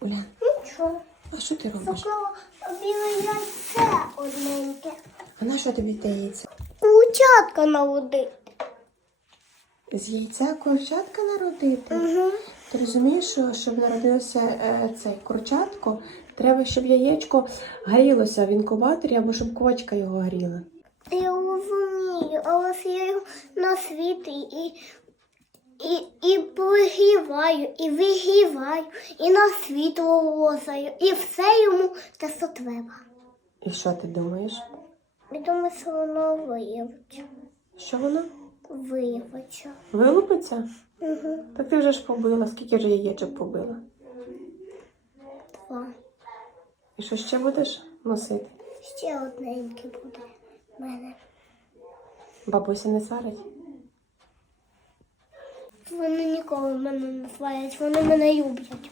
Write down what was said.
Оля, Нічого. а що ти робиш? Таке біле яйце одненьке. А на що тобі те яйце? Курчатка народити. З яйця курчатка народити? Угу. Ти розумієш, що щоб народилося е, цей курчатко, треба, щоб яєчко горілося в інкубаторі або щоб квочка його горіла. Я розумію, але ж я його на світі і, і, і пригріваю, і вигріваю, і на світло лозаю, і все йому те, що треба. І що ти думаєш? Я думаю, що воно виявиться. Що воно? Виявиться. Вилупиться? Угу. Так ти вже ж побила, скільки вже яєчок побила? Два. І що ще будеш носити? Ще одненьке буде в мене. Бабуся не сварить? Вони ніколи мене не сварять, вони мене люблять.